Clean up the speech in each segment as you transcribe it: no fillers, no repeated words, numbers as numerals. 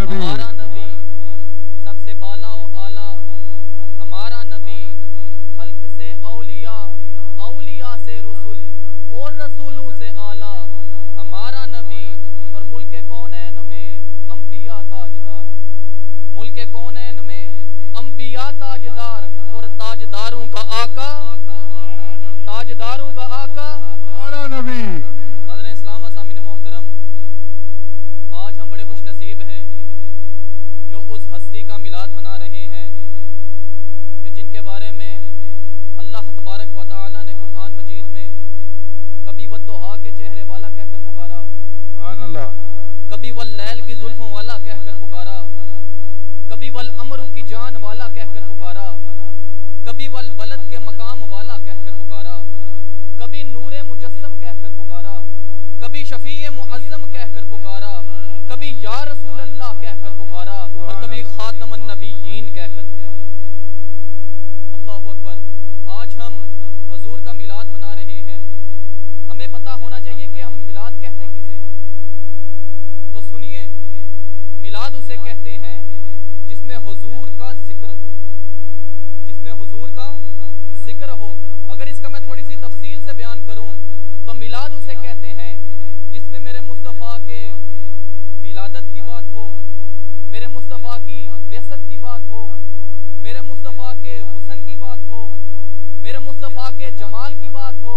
नबी, हमारा नबी सबसे बाला व आला, हमारा नबी खल्क से औलिया, औलिया से रसूल और रसूलों से आला, हमारा नबी और मुल्के कौनैन में अंबिया ताजदार, मुल्के कौनैन में अंबिया ताजदार और ताजदारों का आका, ताजदारों का आका हमारा नबी। नाज़रीन इस्लाम व सामीन मोहतरम, आज हम बड़े खुश नसीब हैं जो उस हस्ती का मिलाद मना रहे हैं कि जिनके बारे में अल्लाह तबारक व तआला ने कुरान मजीद में कभी वद्दुहा के चेहरे वाला कहकर पुकारा, सुभान अल्लाह, कभी वल लैल की जुल्फों वाला कहकर पुकारा, कभी वल अमरू की जान वाला कहकर पुकारा, कभी वल बलद के मकाम वाला कहकर पुकारा, कभी नूरे मुजस्सम कहकर पुकारा, कभी शफीए मुअज्जम कहकर पुकारा, कभी या रसूल अल्लाह कहकर पुकारा और कभी खातमन नबीयीन कहकर पुकारा। अल्लाहु अकबर। आज हम हुजूर का मिलाद मना रहे हैं। हमें पता होना चाहिए कि हम मिलाद कहते किसे हैं। तो सुनिए, मिलाद उसे कहते हैं जिसमें हुजूर का जिक्र हो, जिसमें हुजूर का जिक्र हो। अगर इसका मैं थोड़ी सी तफसील से बयान करूं तो मिलाद उसे कहते हैं जिसमें मेरे मुस्तफ़ा के विलादत की बात हो, मेरे मुस्तफ़ा की बेसत की बात हो, मेरे मुस्तफ़ा के हुस्न की बात हो, मेरे मुस्तफ़ा के जमाल की बात हो,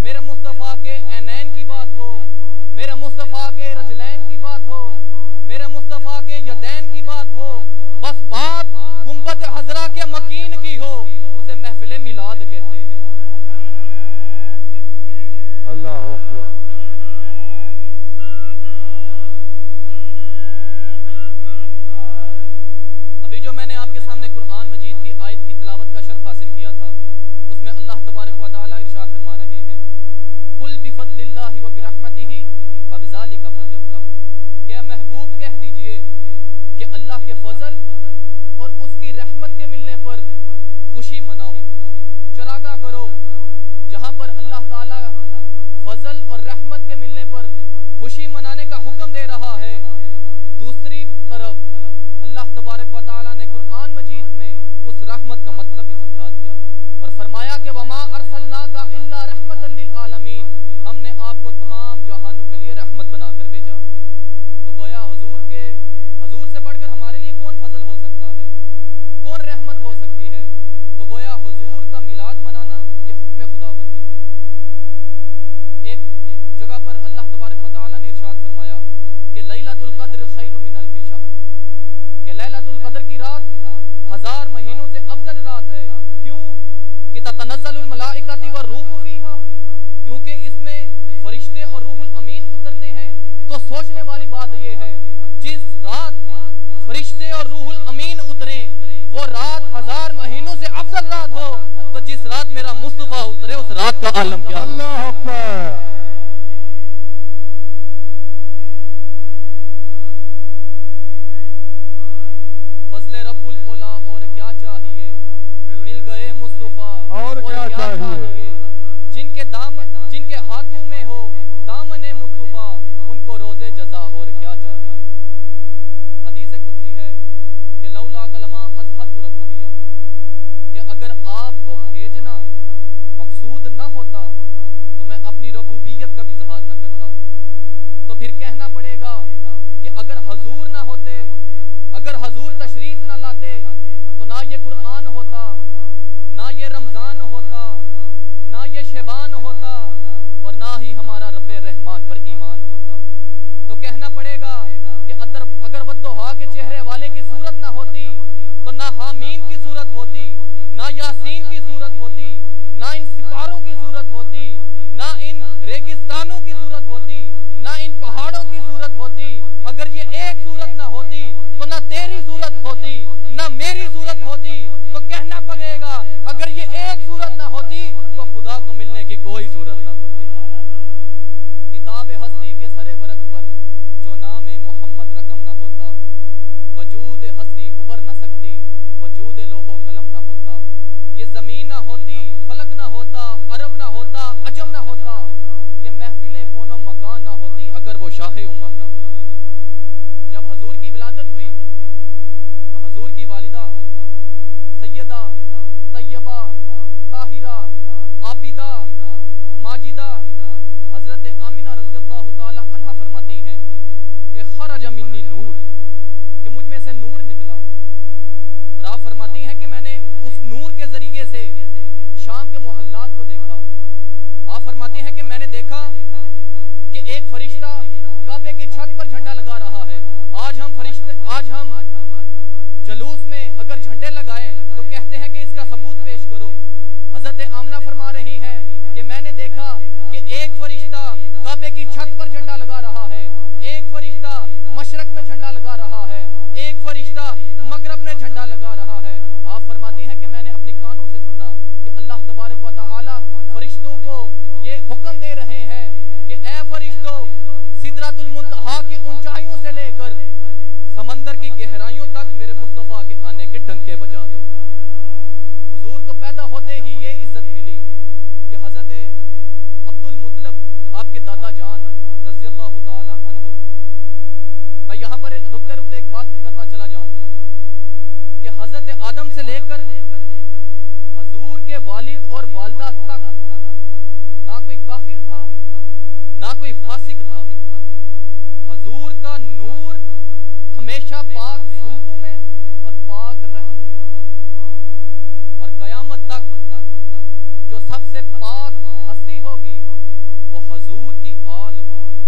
मेरे मुस्तफ़ा के ऐनैन की बात हो, मेरे मुस्तफ़ा के रजलैन की बात हो, मेरे मुस्तफ़ा के यदैन की बात हो। बस बात गुंबद हजरा के मकीन की हो, उसे महफिल मिलाद कहते हैं। अल्लाहु अकबर। अभी जो मैंने आपके सामने कुरान मजीद की आयत की तिलावत का शर्फ हासिल किया था, उसमें अल्लाह तबारक व तआला इरशाद फरमा रहे हैं, कुल बिफद्लिल्लाहि व बिरहमतिही फबिज़ालिका फलयफ़रहू। क्या महबूब कह दीजिए कि अल्लाह के फजल और उसकी रहमत के मिलने पर खुशी मनाओ, चरागा करो। जहां पर अल्लाह ताला फजल और रहमत के मिलने पर खुशी मनाने का हुक्म दे रहा है, दूसरी तरफ अल्लाह तबारक व तआला ने कुरान मजीद में उस रहमत का मतलब भी समझा दिया और फरमाया कि वमा अरसलनाका इल्ला रहमतल लिल आलमीन, हमने आपको तमाम जहानों के लिए रहमत बनाकर भेजा। तो गोया हुजूर से बढ़कर हमारे लिए कौन फजल हो सकता है, कौन रहमत हो सकती है। तो गोया हुजूर का मिलाद मनाना यह हुक्म खुदाबंदी है। एक जगह पर अल्लाह तबारक व तआला ने इरशाद फरमाया कि लैलतुल क़द्र खैरुम मिन अल्फी शहर, कि लैलतुल क़द्र की रात 1000 महीनों से अफजल रात है। क्यों? कि ततनज़्ज़लुल मलाइकतु व रूहु फीहा, क्योंकि इसमें फरिश्ते और रूहुल अमीन उतरते हैं। तो सोचने वाली बात यह है, जिस रात फरिश्ते और रूहुल अमीन उतरे वो रात 1000 महीनों से अफजल रात हो, तो जिस रात मेरा मुस्तफा उतरे उस रात का आलम क्या? अल्लाहु अकबर। फजले रब्बुल ओला और क्या चाहिए, मिल गए मुस्तफा और क्या चाहिए। जिनके हाथों में हो दामने मुस्तफा, उनको रोजे जजा और क्या चाहिए। हदीस कुदसी है कि लौला कलमा अज़हरतु रबूबिया, कि अगर आपको भेजना मकसूद न होता तो मैं अपनी रबूबियत का भी इज़हार न करता। तो फिर कहना पड़ेगा कि अगर हुजूर ना होते, अगर हुजूर तशरीफ ना लाते तो ना ये कुरान होता, ना ये रमजान होता, ना ये शेबान होता और ना ही हमारा रब्बे रहमान पर ईमान होता। तो कहना पड़ेगा कि अगर वद्दुहा के चेहरे वाले की सूरत ना होती तो ना हामीम की सूरत होती, ना यासीन की सूरत होती, ना इन सिपारों की सूरत होती, ना इन रेगिस्तानों की सूरत होती, ना इन पहाड़ों की सूरत होती। अगर ये एक सूरत ना होती तो ना तेरी सूरत होती, ना मेरी सूरत होती। तो कहना पड़ेगा अगर ये एक सूरत ना होती तो खुदा को मिलने की कोई सूरत ना होती। किताब हस्ती के सरे वरक पर जो नामे मोहम्मद रकम ना होता, वजूद हस्ती उबर न सकती, वजूद लोहो कलम ना होता। ये जमीन ना होती, फलक ना होता, अरब ना होता, अजम ना होता, ये महफिले कोनो मकान ना होती अगर वो शाहे उमम ना होता। जब हुजूर की विलादत ताहिरा, आबिदा, माजिदा हजरत आमिना रज़ियल्लाहु ताला अन्हा फरमाती हैं कि खरज मिन्नी नूर, कि मुझ में से नूर निकला। और आप फरमाती हैं कि मैंने उस नूर के जरिए से शाम के मोहल्लात को देखा। आप फरमाती हैं कि मैंने देखा कि एक फरिश्ता काबे की छत पर झंडा लगा रहा है। आज हम जलूस में अगर झंडे लगाएं तो कहते हैं कि इसका सबूत पेश करो। हजरत आमना फरमा रही हैं कि मैंने देखा कि एक फरिश्ता काबे की छत पर झंडा लगा रहा है, एक फरिश्ता मशरक में झंडा लगा रहा है, एक फरिश्ता मगरब में झंडा लगा रहा है। आप फरमाती हैं कि मैंने अपने कानों से सुना कि अल्लाह तबारक व तआला फरिश्तों को ये हुक्म दे रहे हैं कि ऐ फरिश्तों, सिदरतुल मुंतहा की ऊंचाइयों से लेकर समंदर की गहराइयों तक मेरे मुस्तफा के आने के डंके बजा दो। हुजूर को पैदा होते ही ये इज्जत मिली कि हजरत अब्दुल मुत्तलिब आपके दादा जान रज़ियल्लाहु ताला अन्हु, मैं यहाँ पर रुकते रुकते एक बात करता चला जाऊं कि हजरत आदम से लेकर हुजूर के वालिद और वालिदा तक ना कोई काफिर था ना कोई फासिक था। हुजूर का नूर हमेशा पाक सुल्बों में और पाक रहमों में रहा है। और कयामत तक जो सबसे पाक हस्ती होगी वो हुजूर की आल होंगी,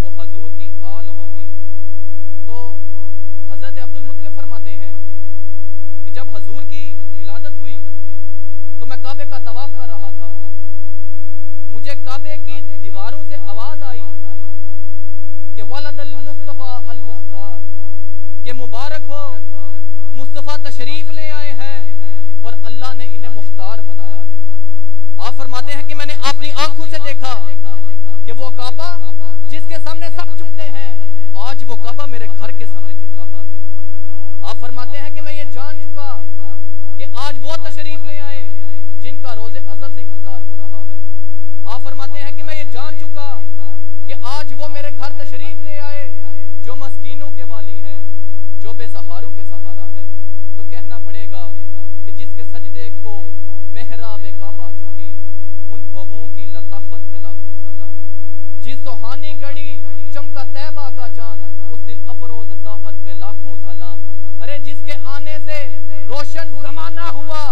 वो हुजूर की आल होंगी। तो हजरत अब्दुल मुत्तलिब फरमाते हैं कि जब हुजूर की विलादत हुई तो मैं काबे का तवाफ कर रहा था। मुझे काबे की दीवारों से आवाज आई कि वलदल मुस्तफा अल मुख्तार, के मुबारक हो मुस्तफा तशरीफ ले आए हैं और अल्लाह ने इन्हें मुख्तार बनाया है। आप फरमाते हैं कि मैंने अपनी आंखों से देखा कि वो काबा जिसके सामने सब झुकते हैं, आज वो काबा मेरे घर के सामने झुक रहा है। आप फरमाते हैं कि मैं ये जान चुका कि आज वो तशरीफ ले आए जिनका रोजे अज़ल से इंतजार हो रहा है। आप फरमाते हैं कि मैं ये जान चुका कि आज वो मेरे घर तशरीफ ले आए जो मस्कीनों के वाली हैं, जो बेसहारों के सहारा है। तो कहना पड़ेगा कि जिसके सजदे को मेहराबे काबा झुकी, उन भवों की लताफत पे लाखों सलाम। जिस सुहानी घड़ी चमका तैबा का चांद, उस दिल अफरोज साअत पे लाखों सलाम। अरे जिसके आने से रोशन जमाना हुआ,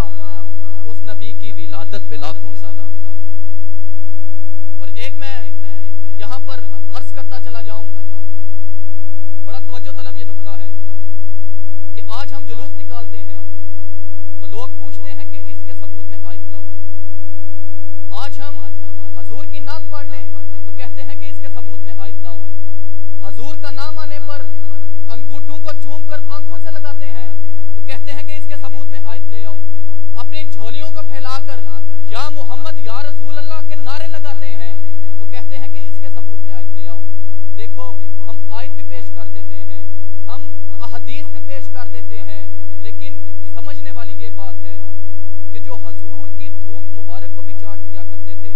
उस नबी की विलादत पे लाखों सलाम। और एक मैं यहाँ पर अर्ज करता चला जाऊं, बड़ा तवज्जो तलब ये नुक्ता है कि आज हम जुलूस निकालते हैं तो लोग पूछते हैं कि इसके सबूत में आयत लाओ। आज हम हुजूर की नात पढ़ लें तो कहते हैं कि इसके सबूत में आयत लाओ। हुजूर का नाम आने पर अंगूठों को चूम कर आंखों से लगाते हैं तो कहते हैं कि इसके सबूत में आयत ले आओ। अपनी झोलियों को फैलाकर या मोहम्मद या रसूल अल्लाह के नारे लगाते हैं तो कहते हैं कि इसके सबूत में आयत ले आओ। देखो, हम आयत भी पेश कर देते हैं, हम अहदीस भी पेश कर देते हैं, लेकिन समझने वाली ये बात है कि जो हुजूर की थूक मुबारक को भी चाट लिया करते थे,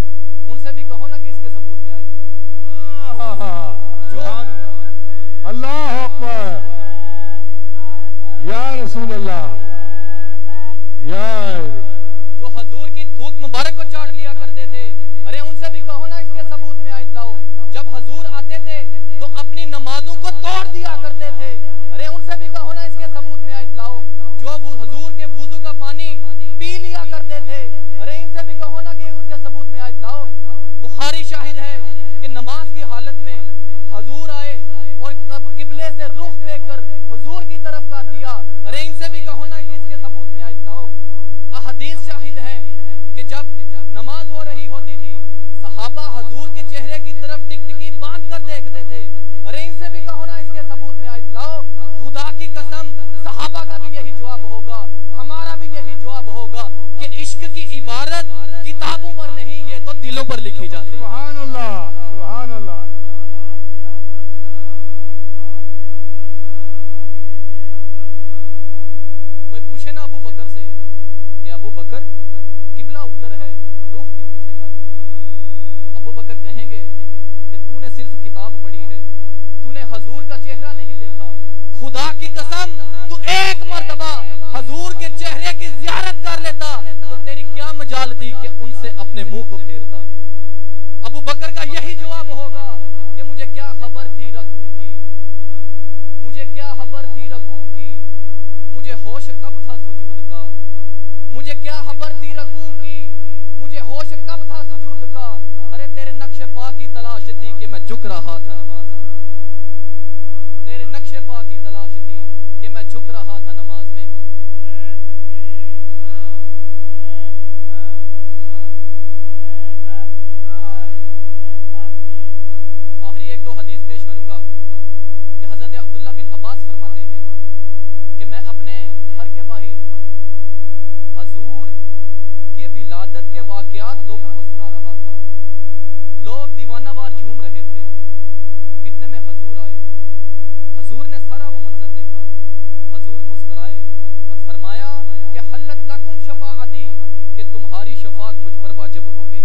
उनसे भी कहो ना कि इसके सबूत में आयत लाओ। सुभान अल्लाह, अल्लाह अकबर, या रसूल अल्लाह, या जो हुजूर की थूक मुबारक को चाट लिया करते थे, अरे उनसे भी कहो ना इसके सबूत में आयत लाओ। जब हुजूर आते थे तो अपनी नमाजों को तोड़ दिया करते थे, अरे उनसे भी कहो ना इसके सबूत में आयत लाओ। जो हुजूर के वुजू का पानी पी लिया करते थे, अरे इनसे भी कहो ना कि उसके सबूत में आयत लाओ। बुखारी शाहिद है कि नमाज की हालत में हुजूर आए और किबले से रुख फेंकर हुजूर की तरफ कर दिया, अरे इनसे भी कहो ना कि इसके सबूत में आयत लाओ। अहदीस शाहिद है कि जब नमाज हो रही होती थी, सहाबा हुजूर के चेहरे की तरफ टिकटिकी बांध कर देखते थे, अरे इनसे भी कहो ना इसके सबूत में आयत लाओ। खुदा की कसम, सहाबा का भी यही जवाब होगा, हमारा भी यही जवाब होगा कि इश्क की इबारत किताबों पर नहीं, ये तो दिलों पर लिखी जाती है। सुभान अल्लाह, सुभान अल्लाह। कोई पूछे ना अबू बकर से कि अबू बकर किबला उधर है, रुख क्यों पीछे कर लिया, तो अबू बकर कहेंगे कि तूने सिर्फ किताब पढ़ी है, तूने हुजूर का चेहरा नहीं देखा। खुदा की कसम, तू एक मर्तबा हजूर के चेहरे की ज़ियारत कर लेता तो तेरी क्या मजाल थी कि उनसे अपने मुंह को फेरता। अबू बकर का यही जवाब होगा कि मुझे क्या खबर थी रकू की, मुझे क्या खबर थी रकू की, मुझे होश कब था सुजूद का, मुझे क्या खबर थी रकू की, मुझे होश कब था सुजूद का। अरे तेरे नक्शे पा की तलाश थी कि मैं झुक रहा था नमाज में, तेरे नक्शे पा की तलाश थी कि मैं झुक रहा था नमाज में। आखिरी एक दो हदीस पेश करूंगा कि हजरत अब्दुल्ला बिन अब्बास फरमाते हैं कि मैं अपने घर के बाहर हजूर के विलादत के वाकयात लोगों को सुना रहा था। लोग दीवानावार झूम रहे थे। इतने में हजूर आए। हजूर ने सारा वो मंजर देखा। हजूर मुस्कुराए और फरमाया कि हल्लत लकुम शफाअती, कि तुम्हारी शफात मुझ पर वाजिब हो गई।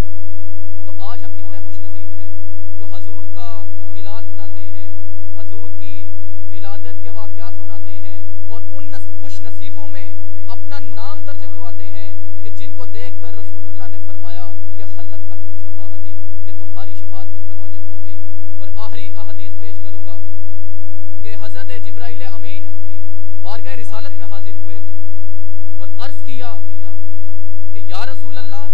तो आज हम कितने खुश नसीब हैं जो हजूर का मिलाद मनाते हैं, हजूर की विलादत के वाकयात सुनाते हैं और उन खुश नसीबों में अपना नाम दर्ज करवाते हैं कि जिनको देखकर रसूलुल्लाह ने फरमाया कि हल्लत लकुम शफाअती, कि तुम्हारी शफात मुझ पर वाजिब हो गई। और आखिरी अहदीस पेश करूंगा कि हजरत जिब्राइल अमीन बारगाह रिसालत में हाजिर हुए और अर्ज किया कि या रसूलल्लाह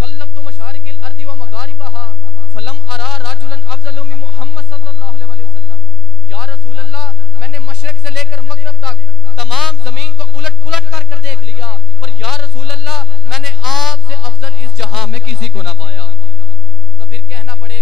कल्लबतु मशारिकिल अर्दि व मगारिबहा फलम अरा रजुलन अफजल मिन मुहम्मद सल्लल्लाहु अलैहि वसल्लम। या रसूलल्लाह मैंने मशरिक से लेकर मगरिब तक तमाम जमीन को उलट पुलट कर देख लिया, पर या रसूलल्लाह मैंने आपसे अफजल इस जहां में किसी को ना पाया। तो फिर कहना पड़ेगा